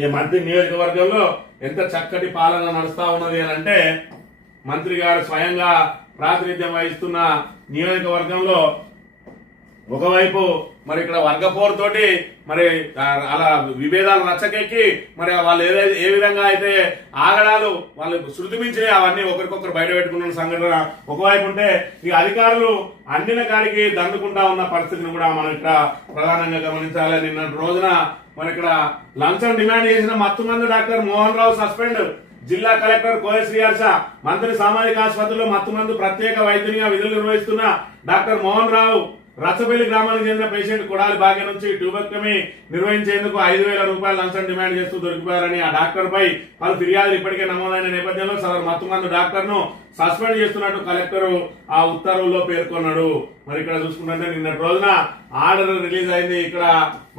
ఈ మంత్రి నియోజకవర్గంలో ఎంత చక్కటి పాలన నడుస్తా ఉన్నది అని అంటే మంత్రి గారు స్వయంగా ప్రాతినిధ్యం వహిస్తున్న నియోజకవర్గంలో ఒకవైపు మరి ఇక్కడ వర్గపోరు తోటి మరి అలా విభేదాలు రచ్చకెక్కి మరి వాళ్ళు ఏ విధంగా అయితే ఆగడాలు వాళ్ళు శృతి మించి అవన్నీ ఒకరికొకరు బయట పెట్టుకున్న సంఘటన ఒకవైపు ఉంటే ఈ అధికారులు అందిన కాడికి దండుకుంటా ఉన్న పరిస్థితిని కూడా మనం ఇక్కడ ప్రధానంగా గమనించాలి. నిన్నటి రోజున మరి ఇక్కడ లంచం డిమాండ్ చేసిన మత్తుమందు డాక్టర్ మోహన్ రావు సస్పెండ్. జిల్లా కలెక్టర్ కోయ శ్రీహర్ష మంత్రి సామాజిక ఆసుపత్రిలో మత్తుమందు ప్రత్యేక వైద్యునిగా విధులు నిర్వహిస్తున్న డాక్టర్ మోహన్ రావు రచ్చపల్లి గ్రామానికి చెందిన పేషెంట్ కొడాలి భాగ్య నుంచి ట్యూబెక్టమీ నిర్వహించేందుకు 5,000 రూపాయల లంచం డిమాండ్ చేస్తూ దొరికిపోయారని ఆ డాక్టర్ పై పలు ఫిర్యాదులు ఇప్పటికే నమోదైన నేపథ్యంలో సదరు మత్తుమందు డాక్టర్ ను సస్పెండ్ చేస్తున్నట్టు కలెక్టర్ ఆ ఉత్తర్వుల్లో పేర్కొన్నాడు. మరి ఇక్కడ చూసుకుంటే నిన్నటి రోజున ఆర్డర్ రిలీజ్ అయింది. ఇక్కడ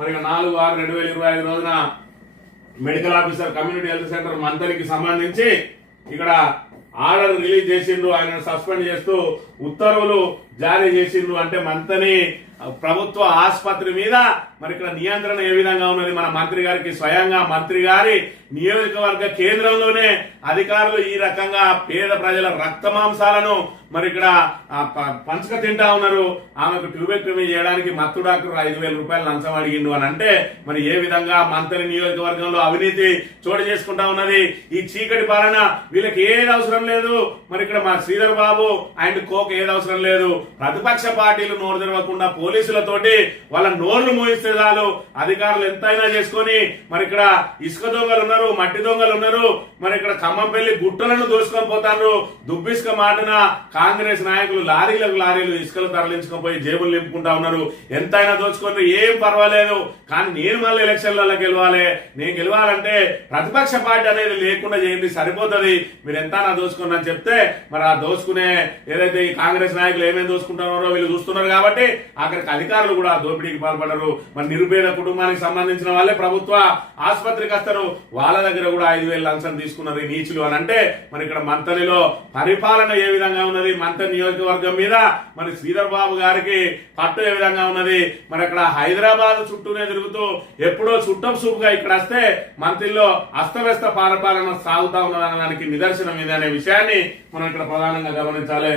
మరి 4/6/2025 రోజున medical officer community health centre మంతరికి సంబంధించి ఇక్కడ ఆర్డర్ రిలీజ్ చేసిండ్రు. ఆయన సస్పెండ్ చేస్తూ ఉత్తర్వులు జారీ చేసిండ్రు. అంటే మంతని ప్రభుత్వ ఆసుపత్రి మీద మరి ఇక్కడ నియంత్రణ ఏ విధంగా ఉన్నది మన మంత్రి గారికి స్వయంగా మంత్రి గారి నియోజకవర్గ కేంద్రంలోనే అధికారులు ఈ రకంగా పేద ప్రజల రక్త మాంసాలను మరి ఇక్కడ పంచక తింటా ఉన్నారు. ఆమెకు ట్యూబెక్టమీ చేయడానికి మత్తు డాక్టర్ 5,000 రూపాయలు లంచం అడిగిండు అని అంటే మరి ఏ విధంగా మంత్రి నియోజకవర్గంలో అవినీతి చోటు చేసుకుంటా ఉన్నది. ఈ చీకటి పాలన వీళ్ళకి ఏది అవసరం లేదు. మరి ఇక్కడ మా శ్రీధర్ బాబు అండ్ కోక్ ఏది అవసరం లేదు. ప్రతిపక్ష పార్టీలు నోరు తెరవకుండా పోలీసులతోటి వాళ్ళ నోర్లు మూయిస్తే చాలు. అధికారులు ఎంతైనా చేసుకొని మరి ఇక్కడ ఇసుక దొంగలు ఉన్నారు, మట్టి దొంగలు ఉన్నారు. మరి ఇక్కడ ఖమ్మంపల్లి గుట్టలను దోసుకొని పోతారు. దుబ్బిసుక మాటన కాంగ్రెస్ నాయకులు లారీలు ఇసుకలు తరలించుకొని జేబులు నింపుకుంటా ఉన్నారు. ఎంతైనా దోచుకొని ఏం పర్వాలేదు, కానీ నేను మళ్ళీ ఎలక్షన్లలో గెలవాలి. నేను గెలవాలంటే ప్రతిపక్ష పార్టీ అనేది లేకుండా చేయండి సరిపోతుంది. మీరు ఎంతైనా దోచుకోండి అని చెప్తే మరి ఆ దోచుకునే ఏదైతే ఈ కాంగ్రెస్ నాయకులు ఏమేమి దోచుకుంటున్నారో వీళ్ళు చూస్తున్నారు. కాబట్టి అక్కడికి అధికారులు కూడా దోపిడీకి పాల్పడరు. మరి నిరుపేద కుటుంబానికి సంబంధించిన వాళ్ళే ప్రభుత్వ ఆసుపత్రికి వస్తారు. వాళ్ళ దగ్గర కూడా 5,000 లంచం తీసుకున్నారు ఈ నీచులు అని అంటే మరి ఇక్కడ మంతనిలో పరిపాలన ఏ విధంగా ఉన్నది, మంతని నియోజకవర్గం మీద మరి శ్రీధర్ బాబు గారికి పట్టు ఏ విధంగా ఉన్నది. మరి అక్కడ హైదరాబాద్ చుట్టూనే తిరుగుతూ ఎప్పుడో చుట్టం సూపుగా ఇక్కడ వస్తే మంత్రిలో అస్తవ్యస్త పరిపాలన సాగుతా ఉన్నదానికి నిదర్శనం ఇది అనే విషయాన్ని మనం ఇక్కడ ప్రధానంగా గమనించాలి.